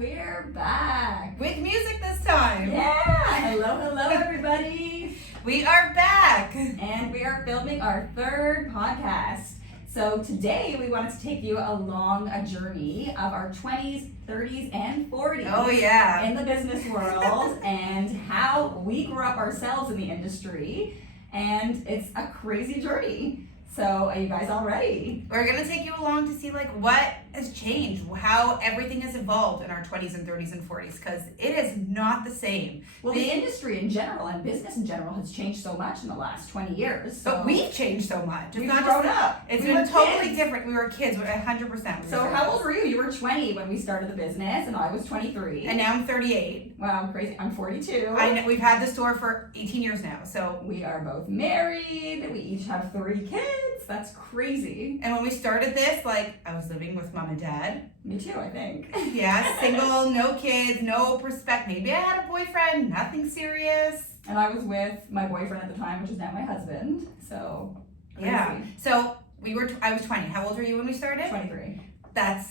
we're back. With music this time. Yeah. Hello, everybody. We are back. And we are filming our third podcast. So today we wanted to take you along a journey of our 20s, 30s, and 40s. Oh, yeah. In the business world and how we grew up ourselves in the industry. And it's a crazy journey. So are you guys all ready? We're going to take you along to see like what has changed, how everything has evolved in our 20s and 30s and 40s, because it is not the same. Well, the industry in general and business in general has changed so much in the last 20 years. So but we've changed so much. We've grown up. It's been totally different. We were kids, 100%. So how old were you? You were 20 when we started the business, and I was 23. And now I'm 38. Wow, I'm crazy. I'm 42. I know, we've had the store for 18 years now, so. We are both married. We each have 3 kids. That's crazy. And when we started this, like, I was living with mom and dad. Me too, I think. Yeah, single, no kids, no perspective. Maybe I had a boyfriend, nothing serious. And I was with my boyfriend at the time, which is now my husband. So, crazy. Yeah. So I was 20. How old were you when we started? 23. That's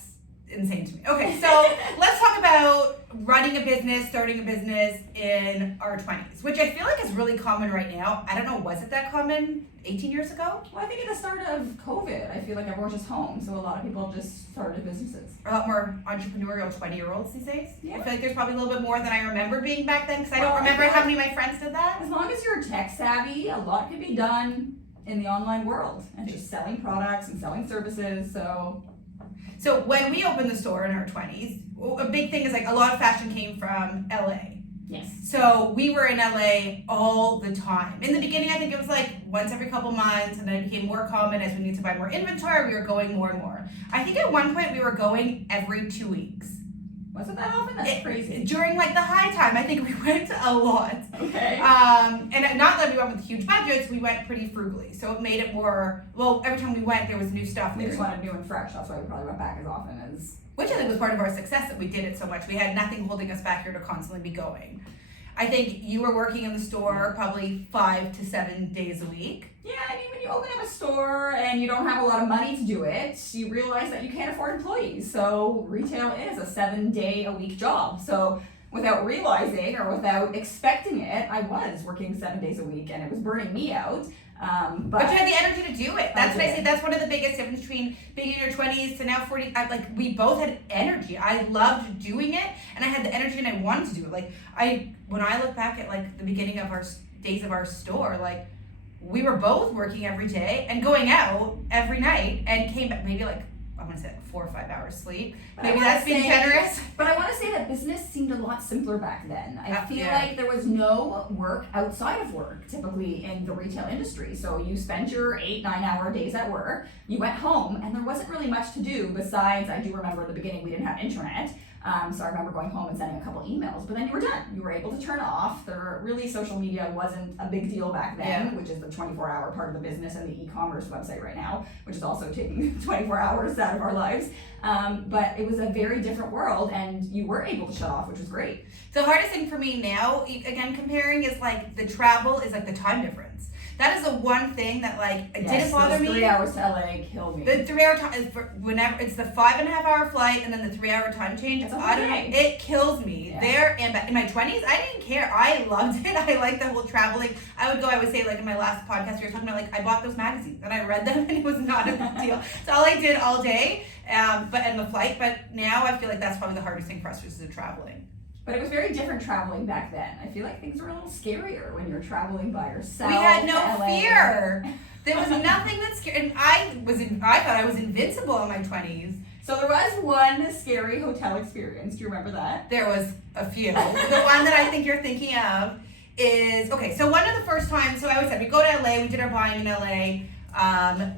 insane to me. Okay, so let's talk about running a business, starting a business in our 20s, which I feel like is really common right now. I don't know, was it that common 18 years ago? Well, I think at the start of COVID, I feel like everyone's just home, so a lot of people just started businesses. A lot more entrepreneurial 20-year-olds these days. Yeah. I feel like there's probably a little bit more than I remember being back then, because I don't remember how many of my friends did that. As long as you're tech savvy, a lot can be done in the online world, and just selling products and selling services, So when we opened the store in our 20s, a big thing is like a lot of fashion came from LA. Yes. So we were in LA all the time. In the beginning, I think it was like once every couple months, and then it became more common as we needed to buy more inventory. We were going more and more. I think at one point we were going every 2 weeks. Was it that often? That's crazy. During like the high time, I think we went a lot. Okay. And not that we went with huge budgets, we went pretty frugally. So it made it more, well, every time we went, there was new stuff. We just wanted new and fresh. That's why we probably went back as often as... Which I think was part of our success, that we did it so much. We had nothing holding us back here to constantly be going. I think you were working in the store probably 5 to 7 days a week. Yeah, I mean, when you open up a store and you don't have a lot of money to do it, you realize that you can't afford employees. So retail is a 7-day-a-week job. So without realizing or without expecting it, I was working 7 days a week, and it was burning me out. But you had the energy to do it. That's what I say. That's one of the biggest difference between being in your 20s to now 40. Like, we both had energy. I loved doing it, and I had the energy, and I wanted to do it. Like, when I look back at like the beginning of our days of our store, like, we were both working every day and going out every night, and came back maybe like, I'm gonna say like 4 or 5 hours sleep. Maybe that's being generous. But I want to say that business seemed a lot simpler back then. I feel yeah. like there was no work outside of work, typically in the retail industry. So you spent your 8-9 hour days at work, you went home, and there wasn't really much to do besides, I do remember at the beginning we didn't have internet. So I remember going home and sending a couple emails, but then you were done. You were able to turn off. Social media wasn't a big deal back then, which is the 24-hour part of the business and the e-commerce website right now, which is also taking 24 hours out of our lives. But it was a very different world, and you were able to shut off, which was great. The hardest thing for me now, again, comparing, is like the travel is like the time difference. That is the one thing that like didn't bother me. 3 hours to LA killed me. The 3 hour time is for whenever it's the 5.5 hour flight and then the 3 hour time change. It kills me there and back. In my 20s, I didn't care. I loved it. I liked the whole traveling. I would say like in my last podcast, we were talking about like I bought those magazines and I read them, and it was not a big deal. It's all I did all day. And the flight. But now I feel like that's probably the hardest thing for us, is the traveling. But it was very different traveling back then. I feel like things were a little scarier when you're traveling by yourself. We had no fear. There was nothing that scared. And I thought I was invincible in my 20s. So there was one scary hotel experience. Do you remember that? There was a few. The one that I think you're thinking of is, okay, so one of the first times, so I always said, we go to LA, we did our buying in LA.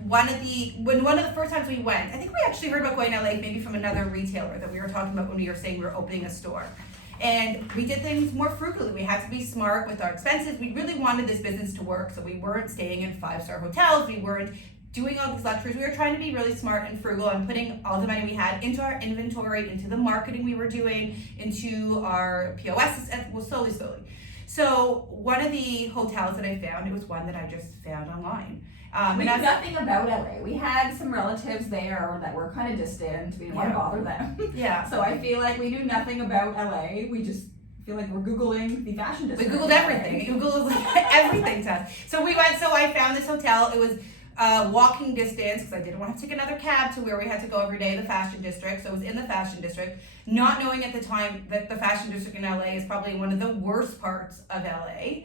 One of the first times we went, I think we actually heard about going to LA maybe from another retailer that we were talking about when we were saying we were opening a store. And we did things more frugally. We had to be smart with our expenses. We really wanted this business to work, so we weren't staying in 5-star hotels. We weren't doing all these luxuries. We were trying to be really smart and frugal and putting all the money we had into our inventory, into the marketing we were doing, into our POS, well, slowly. So one of the hotels that I found, it was one that I just found online. We And knew I was nothing about LA. We had some relatives there that were kind of distant. We didn't want to bother them. yeah. So I feel like we knew nothing about LA. We just feel like we're Googling the fashion We district. Googled everything. Google is like everything to us. So we went, so I found this hotel. It was walking distance because I didn't want to take another cab to where we had to go every day, the fashion district. So it was in the fashion district, not knowing at the time that the fashion district in LA is probably one of the worst parts of LA.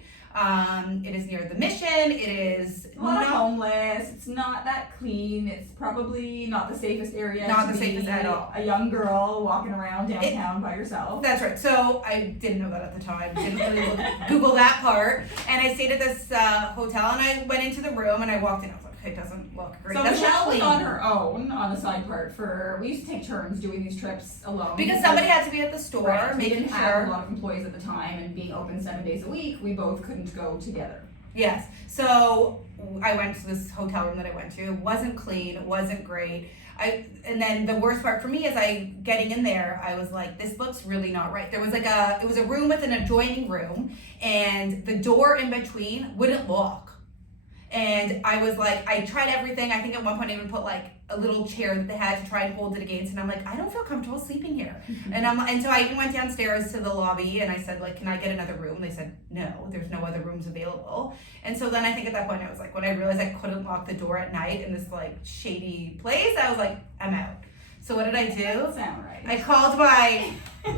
It is near the Mission. It is A lot of homeless. It's not that clean. It's probably not the safest area. Not to the safest be at all. A young girl walking around downtown by yourself. That's right. So I didn't know that at the time. Didn't really Google that part. And I stayed at this hotel, and I went into the room, and I walked in. I was like, it doesn't look great. So Doesn't look Michelle was clean. on her own on the side part we used to take turns doing these trips alone. Because somebody had to be at the store, right, we making didn't have a sure. lot of employees at the time, and being open 7 days a week, we both couldn't go together. Yes. So I went to this hotel room that I went to. It wasn't clean. It wasn't great. And then the worst part for me is getting in there, I was like, this looks really not right. There was it was a room with an adjoining room, and the door in between wouldn't lock. And I was like, I tried everything. I think at one point I even put like a little chair that they had to try and hold it against. And I'm like, I don't feel comfortable sleeping here. And so I even went downstairs to the lobby and I said, like, can I get another room? They said, no, there's no other rooms available. And so then I think at that point I was like, when I realized I couldn't lock the door at night in this like shady place, I was like, I'm out. So what did I do? That doesn't sound right. I called my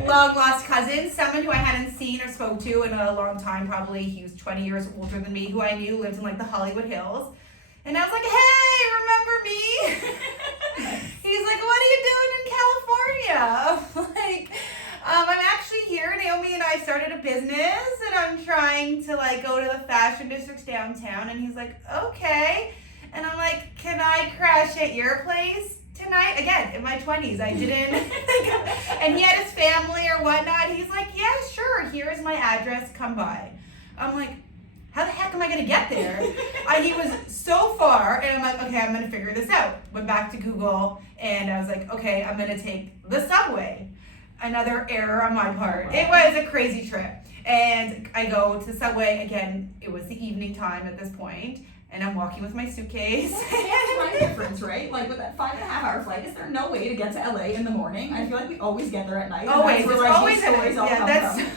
long lost cousin, someone who I hadn't seen or spoke to in a long time, probably. He was 20 years older than me, who I knew lived in like the Hollywood Hills. And I was like, hey, remember me? He's like, what are you doing in California? I'm like, I'm actually here. Naomi and I started a business and I'm trying to like go to the fashion districts downtown. And he's like, okay. And I'm like, can I crash at your place tonight? Again, in my 20s, I didn't think of, and he had his family or whatnot. He's like, yeah, sure, here's my address, come by. I'm like, how the heck am I gonna get there? He was so far, and I'm like, okay, I'm gonna figure this out. Went back to Google, and I was like, okay, I'm gonna take the subway. Another error on my part. It was a crazy trip. And I go to the subway, again, it was the evening time at this point, and I'm walking with my suitcase. That's time difference, right? Like with that 5.5-hour flight, is there no way to get to LA in the morning? I feel like we always get there at night. Always, That's it's where, like, always these at stories night. all Yeah, come that's from.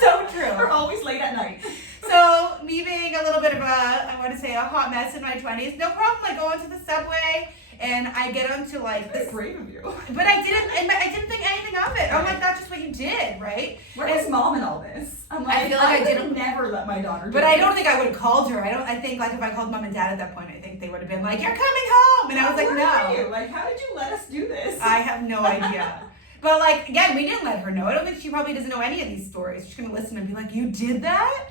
so true. We're always late at night. So me being a little bit of I want to say a hot mess in my 20s, no problem. I go onto the subway and I get onto like That's this, brave of you. but I didn't think anything of it. I'm like, that's just what you did, right? Where was mom in all this? I'm like, I feel like I would didn't- never let my daughter do But I this. don't think I would have called her. I think like if I called mom and dad at that point, I think they would have been like, you're coming home, and I was like, Where are no. you? Like, how did you let us do this? I have no idea. But like again, we didn't let her know. I don't think she probably doesn't know any of these stories. She's gonna listen and be like, "You did that?"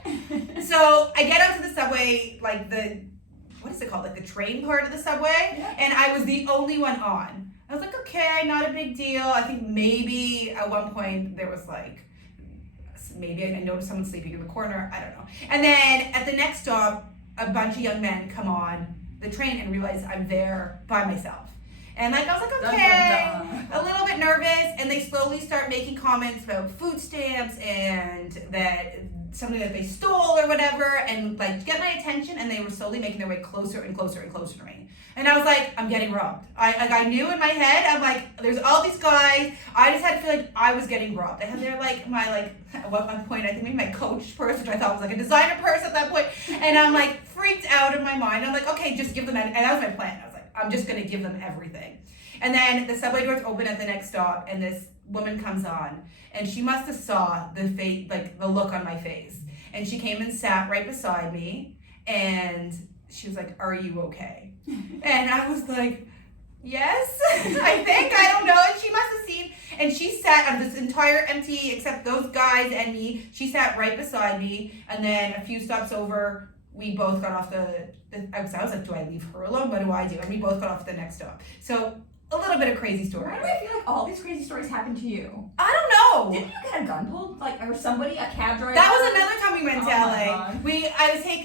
So I get onto the subway, like what is it called, like the train part of the subway, Yeah. and I was the only one on. I was like, okay, not a big deal. I think maybe at one point there was like, maybe I noticed someone sleeping in the corner. I don't know. And then at the next stop, a bunch of young men come on the train and realize I'm there by myself. And like I was like, Dun, okay, dun, dun. a little bit nervous, and they slowly start making comments about food stamps and that something that they stole or whatever, and like to get my attention, and they were slowly making their way closer and closer and closer to me. And I was like, I'm getting robbed. I knew in my head, I'm like, there's all these guys. I just had to feel like I was getting robbed. I had their at one point, I think maybe my Coach purse, which I thought was like a designer purse at that point, and I'm like freaked out in my mind. I'm like, okay, just give them, and that was my plan. I was like, I'm just gonna give them everything. And then the subway doors open at the next stop, and this woman comes on, and she must have saw the look on my face, and she came and sat right beside me, and she was like, "Are you okay?" And I was like, "Yes, I think, I don't know." And she must have seen, and she sat on this entire empty, except those guys and me. She sat right beside me, and then a few stops over, we both got off I was like, do I leave her alone? What do I do? And we both got off the next stop. So a little bit of crazy Why stories. do I feel like all these crazy stories happen to you? I don't know. Didn't you get a gun pulled? Like, or somebody, a cab driver? That was another time we went to Oh my LA. God.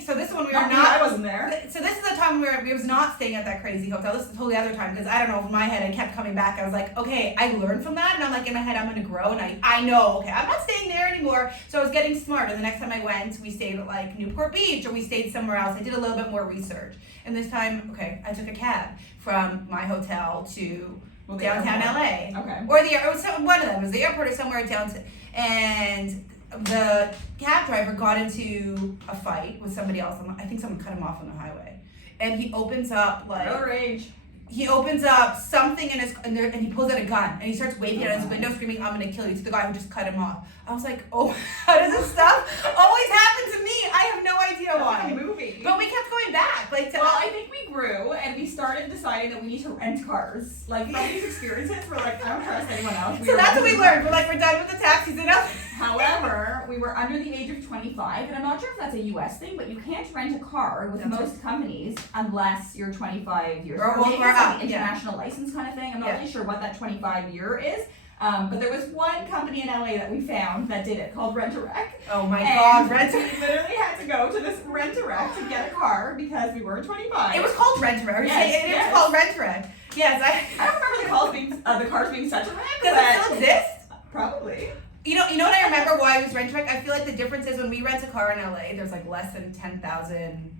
So this is when we were Not me, not. I wasn't there. So this is the time we was not staying at that crazy hotel. This is a totally other time because I don't know, in my head I kept coming back. I was like, okay, I learned from that, and I'm like in my head I'm gonna grow, and I know, okay, I'm not staying there anymore. So I was getting smart, and the next time I went, we stayed at like Newport Beach or we stayed somewhere else. I did a little bit more research, and this time, okay, I took a cab from my hotel to downtown LA. Okay. Or it was one of them. It was the airport or somewhere downtown, and the cab driver got into a fight with somebody else. I think someone cut him off on the highway, and he opens up like No rage. he opens up something in his and he pulls out a gun and he starts waving out his window, screaming, "I'm gonna kill you!" to the guy who just cut him off. I was like, "Oh, how does this stuff always happen to me? I have no idea why." Movie. But we kept going back, like to. Well, I think we grew and we started deciding that we need to rent cars. Like from these experiences, we're like, I don't trust anyone else. So that's what we learned. We're like, we're done with the taxis and up. However, we were under the age of 25, and I'm not sure if that's a U.S. thing, but you can't rent a car with most companies unless you're 25 years old. Maybe it's like an international license kind of thing. I'm not really sure what that 25 year is. But there was one company in LA that we found that did it called Rent-A-Wreck. Oh my God, We literally had to go to this Rent-A-Wreck to get a car because we were 25. It was called Rent-A-Wreck. Yes, It was called Rent-A-Wreck. Yes, I don't remember the cars being such a wreck. Does it still exist? Probably. You know what I remember why it was Rent-A-Wreck? I feel like the difference is when we rent a car in LA, there's like less than 10,000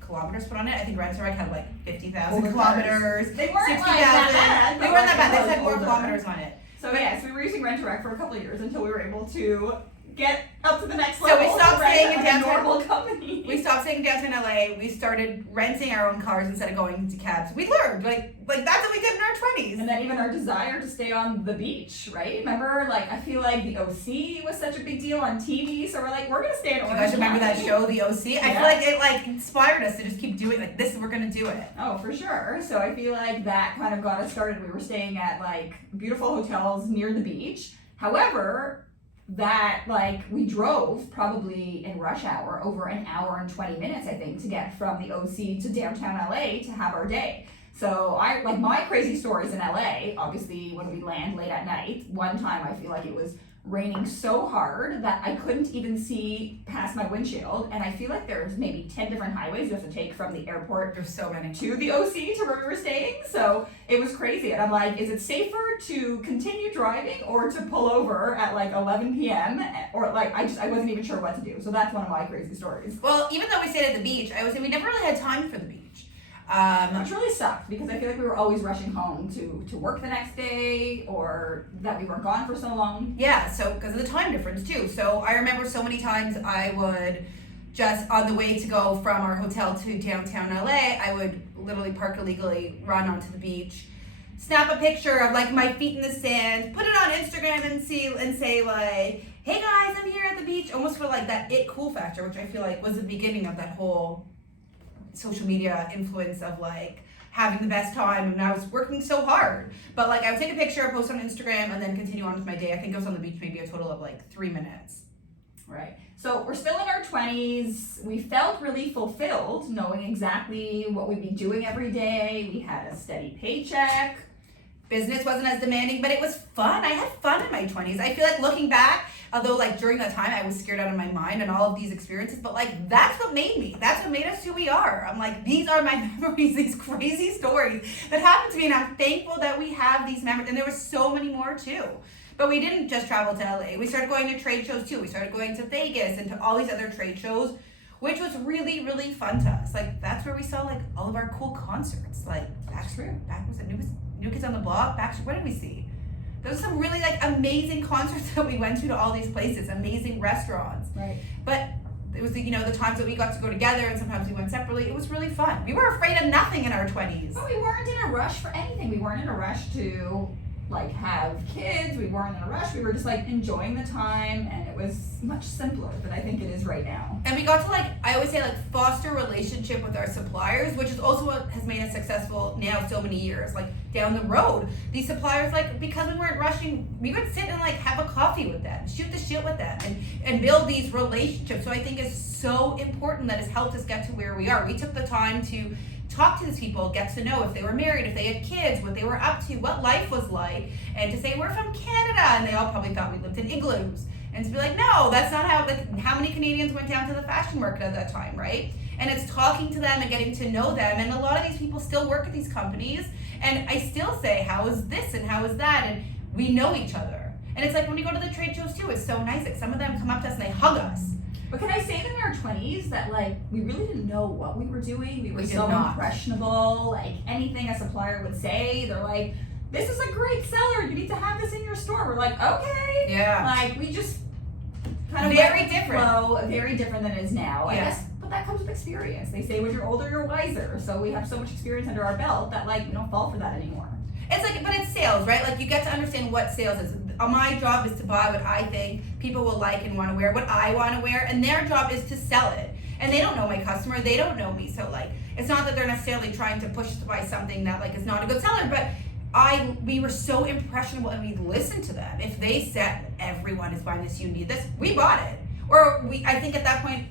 kilometers put on it. I think Rent-A-Wreck had like 50,000 kilometers. They weren't 60,000. like that bad. They weren't that bad. They had more kilometers on it. So yes, we were using Rent-A-Wreck for a couple of years until we were able to get up to the next level. So we stopped staying in downtown. Normal company. We stopped staying in downtown LA. We started renting our own cars instead of going to cabs. We learned, like that's what we did in our 20s. And then even our desire to stay on the beach, right? Remember, like I feel like the OC was such a big deal on TV, so we're like, we're gonna stay in Orange. You guys remember that show, The OC? Yeah. I feel like it like inspired us to just keep doing like this. We're gonna do it. Oh, for sure. So I feel like that kind of got us started. We were staying at like beautiful hotels near the beach. However, that like we drove probably in rush hour over an hour and 20 minutes, I think, to get from the OC to downtown LA to have our day. So I like my crazy stories in LA, obviously when we land late at night. One time I feel like it was raining so hard that I couldn't even see past my windshield, and I feel like there's maybe 10 different highways you have to take from the airport There's so many. to the OC to where we were staying. So it was crazy, and I'm like, is it safer to continue driving or to pull over at like 11 p.m. or like I wasn't even sure what to do. So that's one of my crazy stories. Well, even though we stayed at the beach, I would say we never really had time for the beach. Which really sucked because I feel like we were always rushing home to work the next day, or that we were gone for so long. Yeah, so because of the time difference too. So I remember so many times I would just on the way to go from our hotel to downtown LA, I would literally park illegally, run onto the beach, snap a picture of like my feet in the sand, put it on Instagram and say like, "Hey guys, I'm here at the beach," almost for like that it cool factor, which I feel like was the beginning of that whole social media influence of like having the best time, and I was working so hard. But like I would take a picture, post on Instagram, and then continue on with my day. I think I was on the beach maybe a total of like 3 minutes. Right. So we're still in our 20s. We felt really fulfilled knowing exactly what we'd be doing every day. We had a steady paycheck. Business wasn't as demanding, but it was fun. I had fun in my 20s. I feel like looking back, although like during that time I was scared out of my mind and all of these experiences, but like that's what made me. That's what made us who we are. I'm like, these are my memories, these crazy stories that happened to me, and I'm thankful that we have these memories. And there were so many more too. But we didn't just travel to LA. We started going to trade shows too. We started going to Vegas and to all these other trade shows, which was really, really fun to us. Like that's where we saw like all of our cool concerts. Like back was it New Kids on the Block? What did we see? There was some really like amazing concerts that we went to all these places, amazing restaurants. Right. But it was the times that we got to go together, and sometimes we went separately. It was really fun. We were afraid of nothing in our 20s. But we weren't in a rush for anything. We weren't in a rush to like have kids. We weren't in a rush. We were just like enjoying the time, and it was much simpler than I think it is right now. And we got to like, I always say like foster relationship with our suppliers, which is also what has made us successful now so many years. Like down the road, these suppliers, like because we weren't rushing, we would sit and like have a coffee with them, shoot the shit with them, and build these relationships. So I think it's so important that it's helped us get to where we are. We took the time to talk to these people, get to know if they were married, if they had kids, what they were up to, what life was like, and to say we're from Canada, and they all probably thought we lived in igloos, and to be like, no, that's not how. Like, how many Canadians went down to the fashion market at that time, right? And it's talking to them and getting to know them, and a lot of these people still work at these companies, and I still say, how is this and how is that, and we know each other. And it's like when we go to the trade shows too, it's so nice. Like, some of them come up to us and they hug us. But can I say that in our 20s that, like, we really didn't know what we were doing? We were so not. impressionable. Like, anything a supplier would say, they're like, this is a great seller. You need to have this in your store. We're like, okay. Yeah. Like, we just kind of Very went with the different. flow, very different than it is now. I Yeah. guess, but that comes with experience. They say when you're older, you're wiser. So we have so much experience under our belt that, like, we don't fall for that anymore. It's like, but it's sales, right? Like, you get to understand what sales is. My job is to buy what I think people will like and want to wear, what I want to wear, and their job is to sell it. And they don't know my customer, they don't know me, so like, it's not that they're necessarily trying to push us to buy something that like is not a good seller, but we were so impressionable and we listened to them. If they said everyone is buying this, you need this, we bought it. Or I think at that point,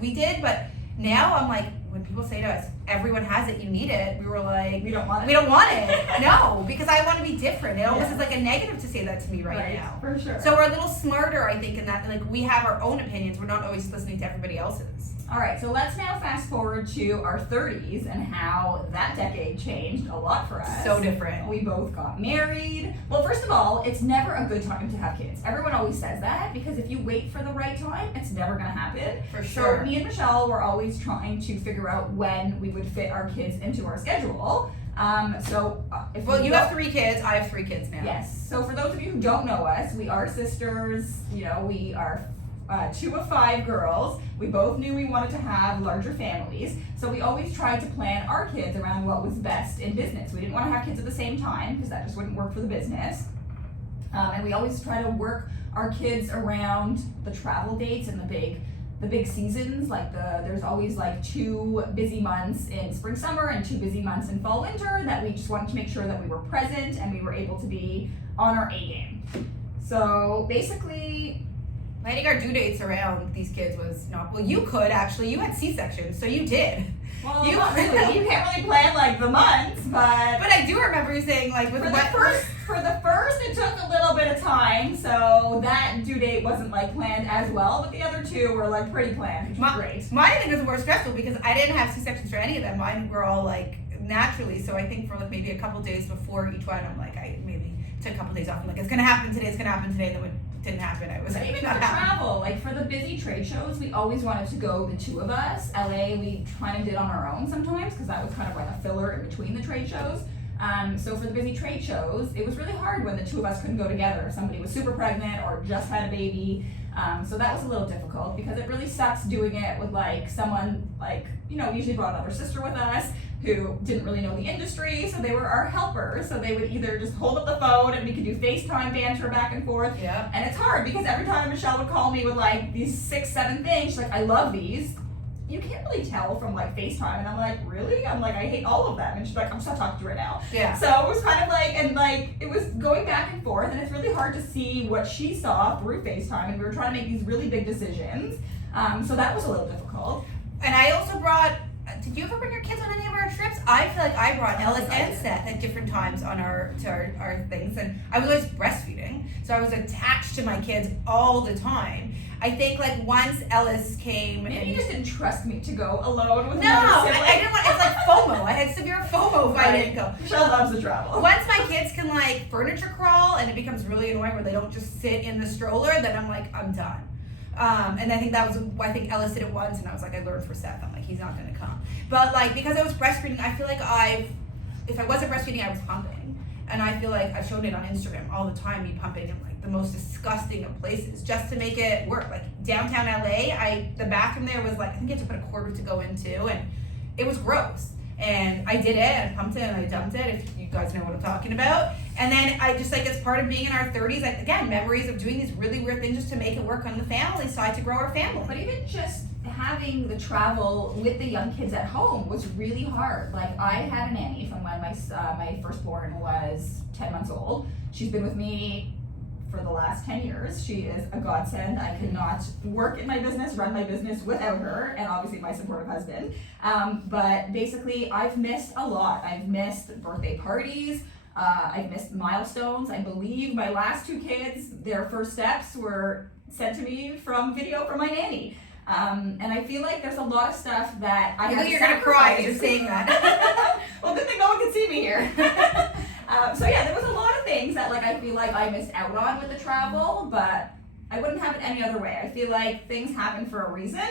we did, but now I'm like, when people say to us, everyone has it, you need it, we were like, We don't want it. we don't want it. No, because I want to be different. It almost Yeah. is like a negative to say that to me right now. For sure. So we're a little smarter, I think, in that like we have our own opinions. We're not always listening to everybody else's. All right, so let's now fast forward to our 30s and how that decade changed a lot for us. So different. We both got married. Well, first of all, it's never a good time to have kids. Everyone always says that because if you wait for the right time, it's never going to happen. For sure. So me and Michelle were always trying to figure out when we would fit our kids into our schedule. If Well, you have 3 kids. I have 3 kids now. Yes. So for those of you who don't know us, we are sisters. You know, we are 2 of 5 girls. We both knew we wanted to have larger families, so we always tried to plan our kids around what was best in business. We didn't want to have kids at the same time because that just wouldn't work for the business. And we always try to work our kids around the travel dates and the big seasons. Like there's always like 2 busy months in spring, summer, and 2 busy months in fall, winter that we just wanted to make sure that we were present and we were able to be on our A game. So basically, Planning our due dates around these kids was not, well, you could actually, you had C-sections, so you did. well, You- not really. You can't really plan like the months, but But I do remember you saying like with for what the first, it took a little bit of time, so that due date wasn't like planned as well. But the other 2 were like pretty planned, which was great. Mine I think was more stressful because I didn't have C-sections for any of them. Mine were all like naturally, so I think for like maybe a couple days before each one, I'm like, I maybe took a couple days off. I'm like, it's gonna happen today, and then when it didn't happen, I was But like, even not for happening. travel, like for the busy trade shows, we always wanted to go the 2 of us. LA, we kind of did on our own sometimes because that was kind of like a filler in between the trade shows. So for the busy trade shows, it was really hard when the 2 of us couldn't go together. If somebody was super pregnant or just had a baby. So that was a little difficult because it really sucks doing it with like someone like, you know, we usually brought another sister with us who didn't really know the industry, so they were our helpers. So they would either just hold up the phone and we could do FaceTime banter back and forth. Yeah. And it's hard because every time Michelle would call me with like these 6, 7 things, she's like, I love these. You can't really tell from like FaceTime. And I'm like, really? I'm like, I hate all of them. And she's like, I'm just not talking to you right now. Yeah. So it was kind of like, and like, it was going back and forth, and it's really hard to see what she saw through FaceTime, and we were trying to make these really big decisions. So that was a little difficult. And I also brought, did you ever bring your kids on any of our trips? I feel like I brought Ellis and Seth at different times on our things, and I was always breastfeeding, so I was attached to my kids all the time. I think like once Ellis came, Maybe and you just didn't trust me to go alone with no, another sibling. I didn't want. It's like FOMO. I had severe FOMO if I didn't go. Michelle loves to travel. Once my kids can like furniture crawl and it becomes really annoying where they don't just sit in the stroller, then I'm like, I'm done. And I think I think Ellis did it once, and I was like, I learned for Seth. I'm like, he's not gonna come. But like because I was breastfeeding, I feel like if I wasn't breastfeeding, I was pumping, and I feel like I've shown it on Instagram all the time, me pumping in like the most disgusting of places just to make it work. Like downtown LA, the bathroom there was like I think you had to put a quarter to go into, and it was gross. And I did it, and I pumped it, and I dumped it, if you guys know what I'm talking about. And then I just like, it's part of being in our 30s, like, again, memories of doing these really weird things just to make it work on the family side to grow our family. But even just having the travel with the young kids at home was really hard. Like I had a nanny from when my firstborn was 10 months old. She's been with me for the last 10 years. She is a godsend. I could not work in my business, run my business without her, and obviously my supportive husband. But basically, I've missed a lot. I've missed birthday parties. I've missed milestones. I believe my last 2 kids, their first steps were sent to me from video from my nanny. And I feel like there's a lot of stuff that I have to you're gonna cry as you're sacrifice. saying that. Well, good thing no one can see me here. So yeah, there was a lot of things that like I feel like I missed out on with the travel, but I wouldn't have it any other way. I feel like things happen for a reason.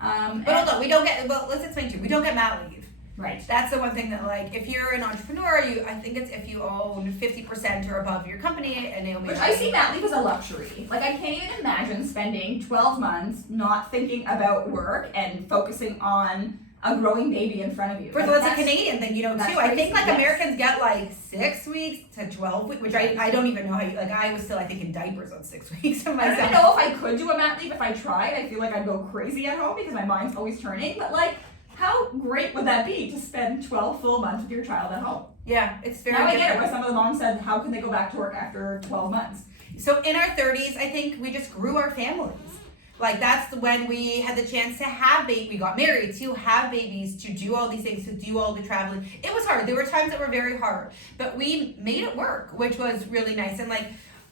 But hold on, we don't get, well, let's explain to you, we don't get mat leave. Right. That's the one thing that, like, if you're an entrepreneur, I think it's if you own 50% or above your company, and Naomi. Which I see mat leave as a luxury. Like, I can't even imagine spending 12 months not thinking about work and focusing on a growing baby in front of you. First of all, it's a Canadian thing, too. I think, like, yes. Americans get, like, 6 weeks to 12 weeks, which I don't even know how you, like, I was still, I think, in diapers on 6 weeks of I myself. don't even know if I could do a mat leave if I tried. I feel like I'd go crazy at home because my mind's always turning. But, like, how great would that be to spend 12 full months with your child at home? Yeah, it's very Now I different. get it why some of the moms said, how can they go back to work after 12 months? So in our 30s, I think we just grew our families. Like that's when we had the chance to have baby. We got married, to have babies, to do all these things, to do all the traveling. It was hard. There were times that were very hard, but we made it work, which was really nice. And like,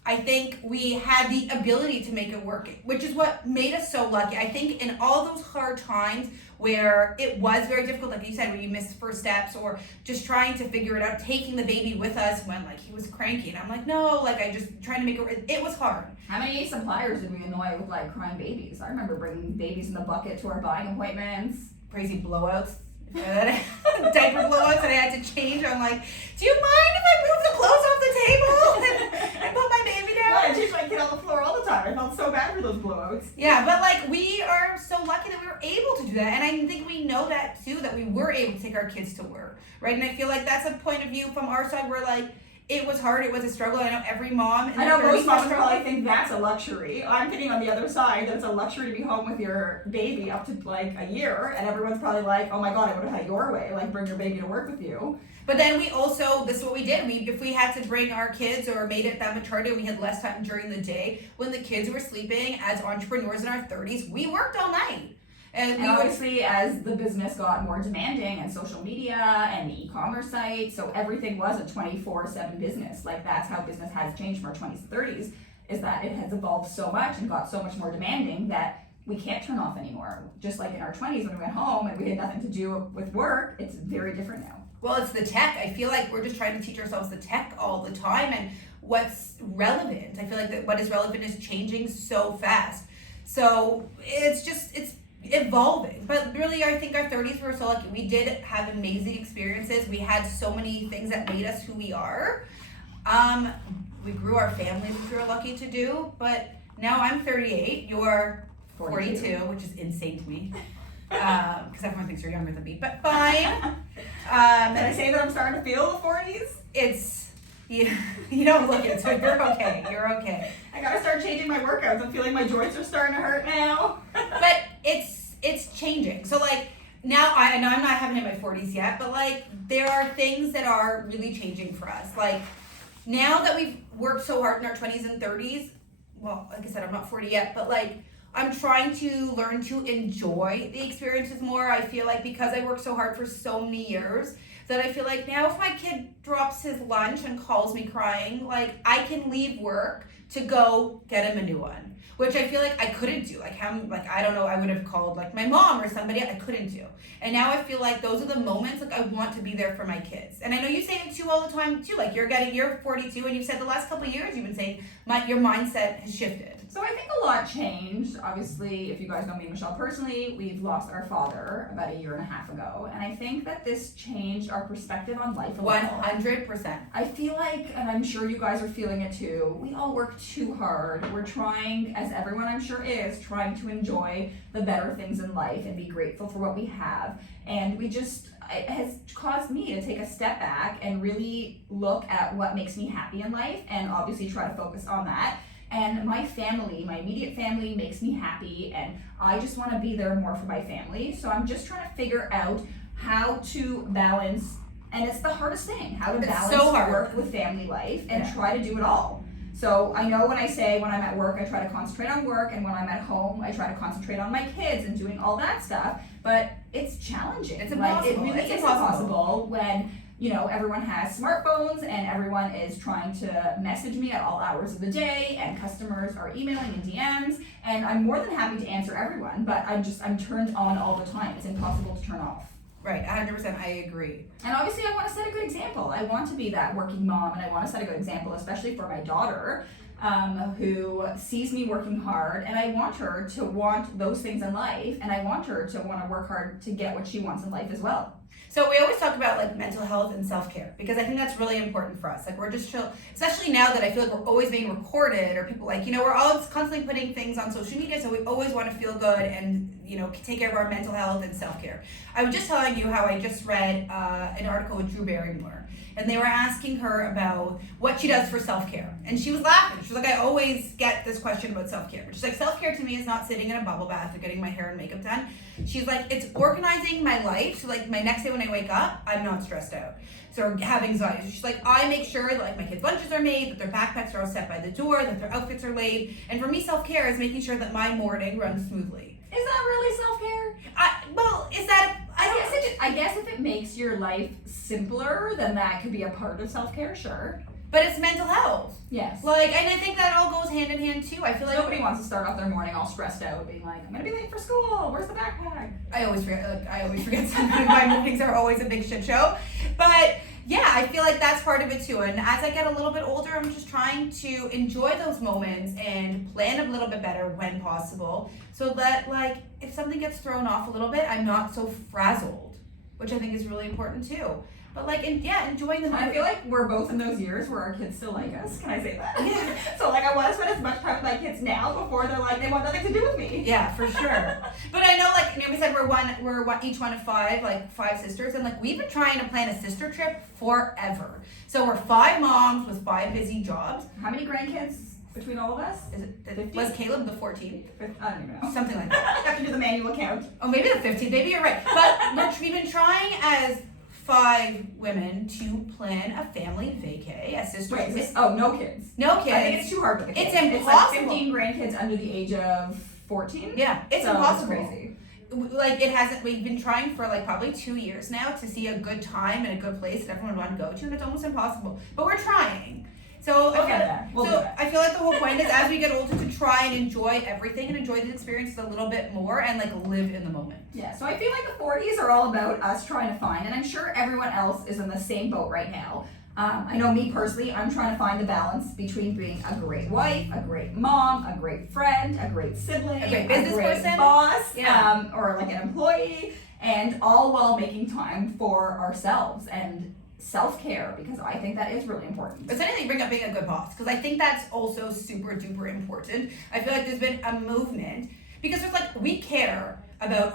I think we had the ability to make it work, which is what made us so lucky. I think in all those hard times where it was very difficult, like you said, where you missed first steps or just trying to figure it out, taking the baby with us when like he was cranky. And I'm like, no, like I just trying to make it was hard. How many suppliers did we annoy with like crying babies? I remember bringing babies in the bucket to our buying appointments. Crazy blowouts. Diaper blowouts that I had to change. I'm like, do you mind if I move the clothes off the table and put my baby down? Well, I changed my kid on the floor all the time. I felt so bad for those blowouts. Yeah, but like we are so lucky that we were able to do that, and I think we know that too, that we were able to take our kids to work, right? And I feel like that's a point of view from our side where like it was hard, it was a struggle. I know every mom. I know most moms probably think that's a luxury. I'm thinking on the other side that it's a luxury to be home with your baby up to like a year, and everyone's probably like, oh my god, I would have had it your way, like bring your baby to work with you. But then we also, this is what we did. If we had to bring our kids or made it that maturity, we had less time during the day. When the kids were sleeping, as entrepreneurs in our 30s, we worked all night. And obviously, as the business got more demanding and social media and the e-commerce site, so everything was a 24/7 business. Like that's how business has changed from our 20s to 30s, is that it has evolved so much and got so much more demanding that we can't turn off anymore. Just like in our 20s when we went home and we had nothing to do with work, it's very different now. Well, it's the tech. I feel like we're just trying to teach ourselves the tech all the time and what's relevant. I feel like that what is relevant is changing so fast. So it's evolving. But really, I think our 30s we were so lucky. We did have amazing experiences. We had so many things that made us who we are. We grew our families, which we were lucky to do. But now I'm 38. You're 42, which is insane to me. Because everyone thinks you're younger than me, but fine. Can I say that I'm starting to feel the 40s? It's, you don't look it, so you're okay. You're okay. I gotta start changing my workouts. I'm feeling my joints are starting to hurt now. But it's changing. So like now I know I'm not having it in my 40s yet, but like there are things that are really changing for us. Like now that we've worked so hard in our 20s and 30s, well, like I said, I'm not 40 yet, but like I'm trying to learn to enjoy the experiences more. I feel like because I worked so hard for so many years that I feel like now if my kid drops his lunch and calls me crying, like I can leave work to go get him a new one, which I feel like I couldn't do. Like I don't know, I would have called like my mom or somebody I couldn't do. And now I feel like those are the moments like I want to be there for my kids. And I know you say it too all the time too. Like you're 42 and you've said the last couple of years you've been saying your mindset has shifted. So I think a lot changed. Obviously, if you guys know me and Michelle personally, we've lost our father about 1.5 years ago. And I think that this changed our perspective on life a little. 100%. I feel like, and I'm sure you guys are feeling it too, we all work too hard. We're trying, as everyone I'm sure is, trying to enjoy the better things in life and be grateful for what we have. And it has caused me to take a step back and really look at what makes me happy in life and obviously try to focus on that. And my family, my immediate family makes me happy and I just want to be there more for my family. So I'm just trying to figure out how to balance, and it's the hardest thing, how to balance work with family life and try to do it all. So I know when I say when I'm at work, I try to concentrate on work, and when I'm at home, I try to concentrate on my kids and doing all that stuff. But it's challenging. It's impossible. It really is impossible when everyone has smartphones and everyone is trying to message me at all hours of the day, and customers are emailing in DMs, and I'm more than happy to answer everyone, but I'm turned on all the time. It's impossible to turn off. Right, 100%, I agree. And obviously I want to set a good example. I want to be that working mom, and I want to set a good example, especially for my daughter, who sees me working hard, and I want her to want those things in life, and I want her to want to work hard to get what she wants in life as well. So we always talk about like mental health and self-care, because I think that's really important for us. Like we're just chill, especially now that I feel like we're always being recorded, or people like, we're always constantly putting things on social media, so we always want to feel good and, take care of our mental health and self-care. I was just telling you how I just read an article with Drew Barrymore, and they were asking her about what she does for self-care. And she was laughing. She was like, I always get this question about self-care. She's like, self-care to me is not sitting in a bubble bath or getting my hair and makeup done. She's like, it's organizing my life. So like my next day when I wake up, I'm not stressed out. So have anxiety. She's like, I make sure that like my kids' lunches are made, that their backpacks are all set by the door, that their outfits are laid. And for me, self-care is making sure that my morning runs smoothly. Is that really self-care? I guess if it makes your life simpler, then that could be a part of self-care, sure. But it's mental health. Yes. And I think that all goes hand in hand too. I feel like nobody wants to start off their morning all stressed out, being like, I'm gonna be late for school. Where's the backpack? I always forget something. My mornings are always a big shit show. But yeah, I feel like that's part of it too. And as I get a little bit older, I'm just trying to enjoy those moments and plan a little bit better when possible, so that like if something gets thrown off a little bit, I'm not so frazzled, which I think is really important too. But enjoying the moment. I feel like we're both in those years where our kids still like us. Can I say that? Yeah. So I want to spend as much time with my kids now before they're like, they want nothing to do with me. Yeah, for sure. But I know Naomi said we're each one of five sisters, and we've been trying to plan a sister trip forever. So we're 5 moms with 5 busy jobs. How many grandkids between all of us? Is it 50? Was Caleb the 14th? I don't even know. Something like that. I have to do the manual count. Oh, maybe the 15th. Maybe you're right. But we've been trying as 5 women to plan a family vacay, a sister. Wait, no kids. No kids. I think it's too hard with the kids. It's impossible. It's 15 grandkids under the age of 14. Yeah, it's impossible. It's crazy. We've been trying for probably 2 years now to see a good time and a good place that everyone would want to go to, and it's almost impossible. But we're trying. So I feel like the whole point is, as we get older, to try and enjoy everything and enjoy the experiences a little bit more and live in the moment. Yeah, so I feel like the 40s are all about us trying to find, and I'm sure everyone else is in the same boat right now. I know me personally, I'm trying to find the balance between being a great wife, a great mom, a great friend, a great sibling, a great business person, boss, or an employee, and all while making time for ourselves and self-care, because I think that is really important. It's funny that you bring up being a good boss, because I think that's also super duper important. I feel like there's been a movement, because there's we care about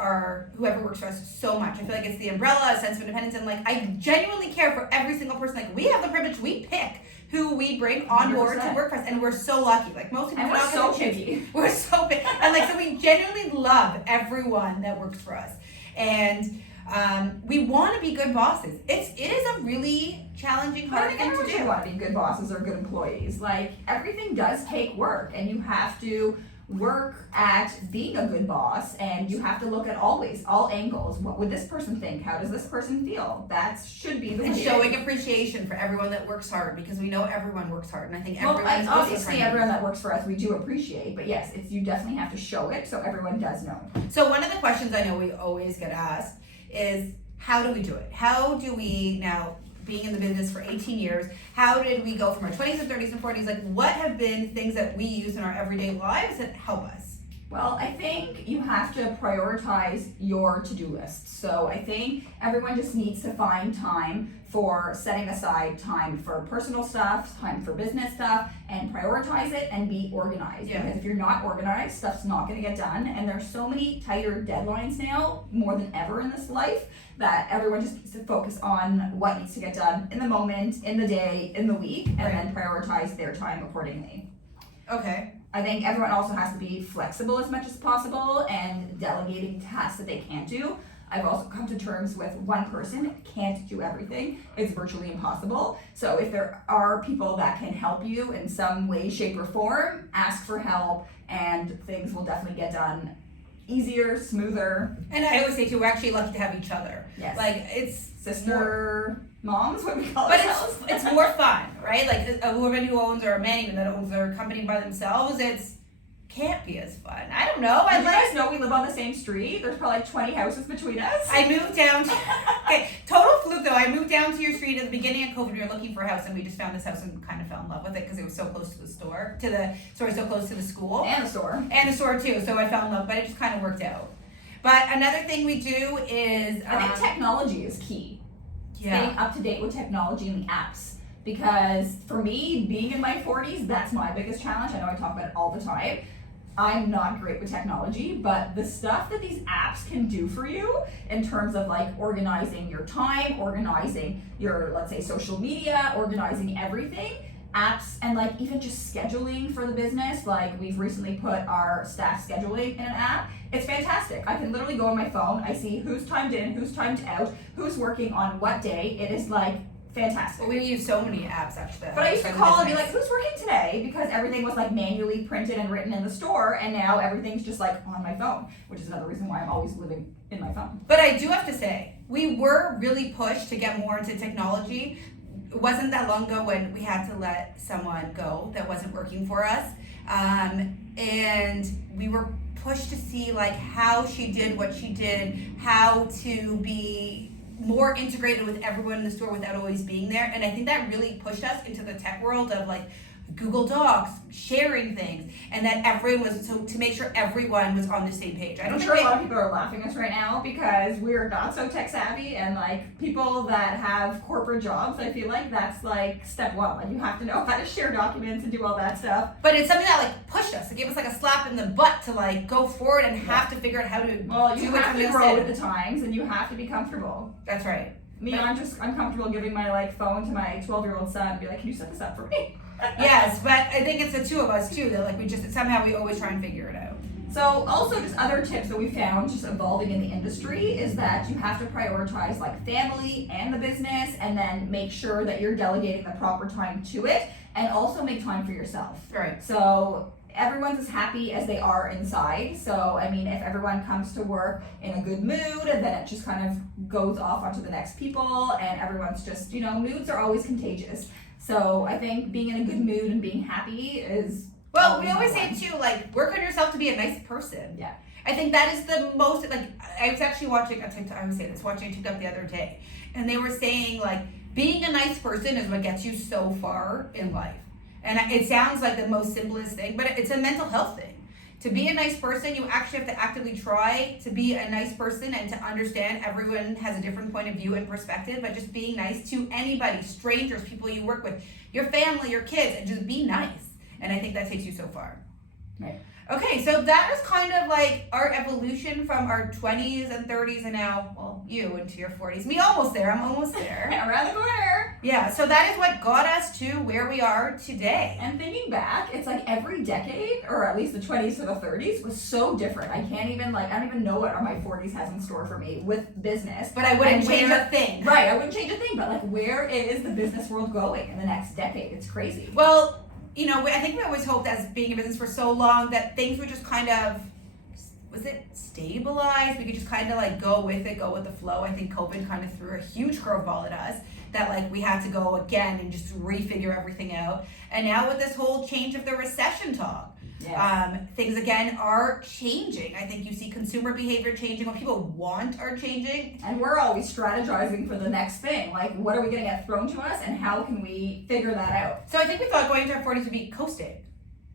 whoever works for us so much. I feel like it's the umbrella, a sense of independence, and I genuinely care for every single person. We have the privilege, we pick who we bring on board to work for us, and we're so lucky. Most people are so picky. We're so picky, and so we genuinely love everyone that works for us, and we want to be good bosses. It is a really challenging, hard thing to do. You want to be good bosses or good employees. Everything does take work, and you have to work at being a good boss, and you have to look at all angles. What would this person think? How does this person feel? That should be the way. And showing appreciation for everyone that works hard, because we know everyone works hard, and I think everyone's obviously everyone that works for us we do appreciate, but yes, you definitely have to show it so everyone does know. So one of the questions I know we always get asked is, how do we do it? How do we now, being in the business for 18 years, how did we go from our 20s and 30s and 40s? What have been things that we use in our everyday lives that help us? Well, I think you have to prioritize your to-do list. So I think everyone just needs to find time for setting aside time for personal stuff, time for business stuff, and prioritize it and be organized. Yeah. Because if you're not organized, stuff's not going to get done. And there's so many tighter deadlines now, more than ever in this life, that everyone just needs to focus on what needs to get done in the moment, in the day, in the week, and then prioritize their time accordingly. Okay. I think everyone also has to be flexible as much as possible and delegating tasks that they can't do. I've also come to terms with one person can't do everything. It's virtually impossible. So if there are people that can help you in some way, shape, or form, ask for help, and things will definitely get done easier, smoother. And I always say too, we're actually lucky to have each other. Yes. Like it's Sister moms, what we call but ourselves. it's more fun, right? Like a woman who owns, or a man even that owns their company by themselves, can't be as fun. I don't know. You guys know we live on the same street. There's probably like 20 houses between us. I moved down. Okay, total fluke though. I moved down to your street at the beginning of COVID. We were looking for a house, and we just found this house and kind of fell in love with it because it was so close to the store, so close to the school And the store. and the store too. So I fell in love, but it just kind of worked out. But another thing we do is I think technology is key. yeah. Staying up to date with technology and the apps. Because for me, being in my 40s, that's my biggest challenge. I know I talk about it all the time. I'm not great with technology, but the stuff that these apps can do for you in terms of like organizing your time, organizing your, let's say, social media, organizing everything, apps, and like even just scheduling for the business. Like we've recently put our staff scheduling in an app. It's fantastic. I can literally go on my phone. I see who's timed in, who's timed out, who's working on what day. It is like fantastic. Well, we use so many apps actually. But I used to call and be like, who's working today? Because everything was like manually printed and written in the store, and now everything's just like on my phone, which is another reason why I'm always living in my phone. But I do have to say, we were really pushed to get more into technology. It wasn't that long ago when we had to let someone go that wasn't working for us. And we were pushed to see like how she did what she did, how to be more integrated with everyone in the store without always being there. And I think that really pushed us into the tech world of like Google Docs, sharing things, and that everyone was, so to make sure everyone was on the same page. I'm sure a lot of people are laughing at us right now because we're not so tech savvy, and like people that have corporate jobs, I feel like that's like step one. Like you have to know how to share documents and do all that stuff. But it's something that like pushed us. It gave us like a slap in the butt to like go forward and have to figure out how to you have to grow with the times, and you have to be comfortable. That's right. Me, I'm comfortable giving my like phone to my 12-year-old son and be like, can you set this up for me? Yes, but I think it's the two of us too that like we always try and figure it out. So also just other tips that we found just evolving in the industry is that you have to prioritize like family and the business, and then make sure that you're delegating the proper time to it, and also make time for yourself. Right. So everyone's as happy as they are inside. So I mean, if everyone comes to work in a good mood, then it just kind of goes off onto the next people, and everyone's just, moods are always contagious. So I think being in a good mood and being happy is well, we always say too, like, work on yourself to be a nice person. Yeah. I think that is the most, like, I was actually watching a TikTok, watching TikTok the other day, and they were saying, like, being a nice person is what gets you so far in life. And it sounds like the most simplest thing, but it's a mental health thing. To be a nice person, you actually have to actively try to be a nice person and to understand everyone has a different point of view and perspective, but just being nice to anybody, strangers, people you work with, your family, your kids, and just be nice. And I think that takes you so far. Right. Okay, so that is kind of like our evolution from our 20s and 30s and now, well, you into your 40s. Me almost there. I'm almost there. Around the corner. Yeah, so that is what got us to where we are today. And thinking back, it's like every decade, or at least the 20s to the 30s, was so different. I don't even know what my 40s has in store for me with business. But I wouldn't change a thing. Right, I wouldn't change a thing, but like where is the business world going in the next decade? It's crazy. Well, I think we always hoped as being in business for so long that things would just kind of, stabilize? We could just kind of like go with the flow. I think COVID kind of threw a huge curveball at us that like we had to go again and just refigure everything out. And now with this whole change of the recession talk, yes. Things again are changing. I think you see consumer behavior changing. What people want are changing. And we're always strategizing for the next thing. Like, what are we going to get thrown to us, and how can we figure that out? So I think we thought going to our 40s would be coasting.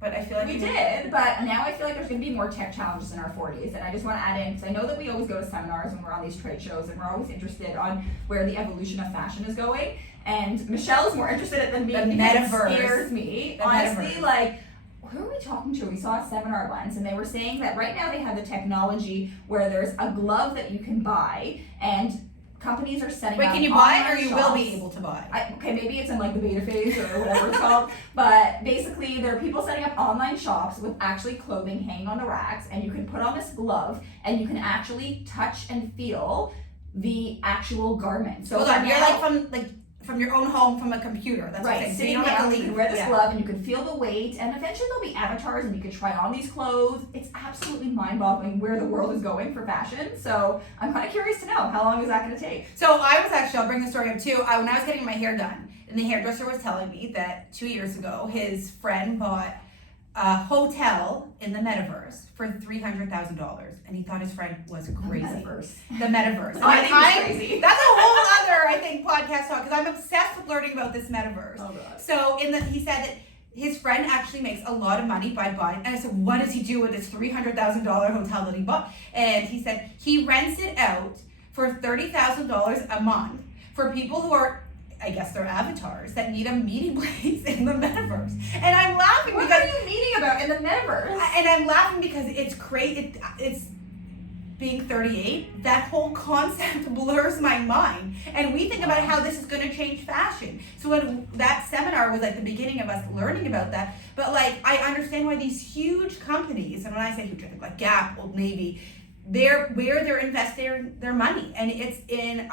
But I feel like we did, but now I feel like there's going to be more tech challenges in our 40s. And I just want to add in, because I know that we always go to seminars when we're on these trade shows, and we're always interested on where the evolution of fashion is going. And Michelle's more interested in it than me. The metaverse. It scares me. The honestly, metaverse. like, who are we talking to? We saw a seminar once, and they were saying that right now they have the technology where there's a glove that you can buy, and companies are setting Wait, up can you buy it or online you will be shops. able to buy? Okay, maybe it's in like the beta phase or whatever it's called, but basically there are people setting up online shops with actually clothing hanging on the racks, and you can put on this glove and you can actually touch and feel the actual garment. So Hold on, for you're now- from your own home from a computer. That's what I'm right, saying. So you sitting don't have down, to you leave. can wear this Yeah. glove and you can feel the weight, and eventually there'll be avatars and you can try on these clothes. It's absolutely mind-boggling where the world is going for fashion. So I'm kind of curious to know, how long is that going to take? So I was actually, I'll bring the story up too. When I was getting my hair done, and the hairdresser was telling me that 2 years ago, his friend bought a hotel in the metaverse for $300,000, and he thought his friend was crazy. The metaverse. I think it's crazy. That's a whole other, I think, podcast talk, because I'm obsessed with learning about this metaverse. Oh god. So he said that his friend actually makes a lot of money by buying, and I said, what does he do with this $300,000 hotel that he bought? And he said he rents it out for $30,000 a month for people who are, I guess they're avatars that need a meeting place in the metaverse. And I'm laughing What because are you meeting about in the metaverse? and I'm laughing because it's crazy. It's being 38. That whole concept blurs my mind. And we think about how this is going to change fashion. So when that seminar was like the beginning of us learning about that. But like I understand why these huge companies, and when I say huge, I think like Gap, Old Navy, where they're investing their money, and it's in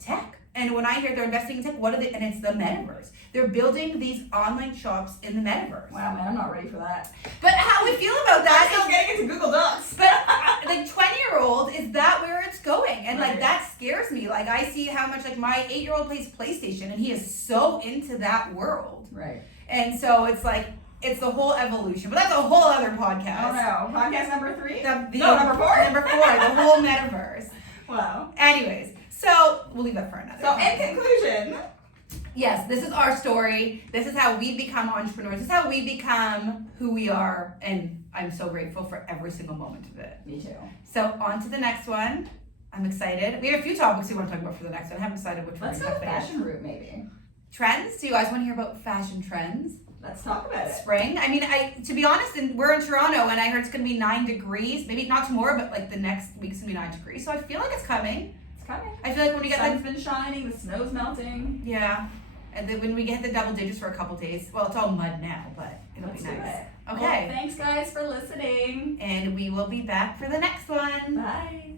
tech. And when I hear they're investing in tech, what are they? And it's the metaverse. They're building these online shops in the metaverse. Wow, man, I'm not ready for that. But how we feel about that I'm still getting into Google Docs. but like 20-year-old, is that where it's going? And like Right. that scares me. Like I see how much like my 8-year-old plays PlayStation, and he is so into that world. Right. And so it's like it's the whole evolution. But that's a whole other podcast. Oh no. Podcast number 3? No, number 4. Number 4, the whole metaverse. Wow. Anyways, so we'll leave that for another. So in time. conclusion, Yes, this is our story. This is how we become entrepreneurs. This is how we become who we are. And I'm so grateful for every single moment of it. me too. So on to the next one. I'm excited. We have a few topics we want to talk about for the next one. I haven't decided which one Let's we're go going to finish. fashion route maybe. Trends? Do you guys want to hear about fashion trends? Let's talk about it. Spring? I mean, to be honest, we're in Toronto, and I heard it's going to be 9 degrees. Maybe not tomorrow, but like the next week's going to be 9 degrees. So I feel like it's coming. It's coming. I feel like when we The get sun's been shining, the snow's melting. yeah. And then when we get the double digits for a couple days, well, it's all mud now, but it'll Let's be do nice. it. Okay. Well, thanks guys for listening. And we will be back for the next one. Bye.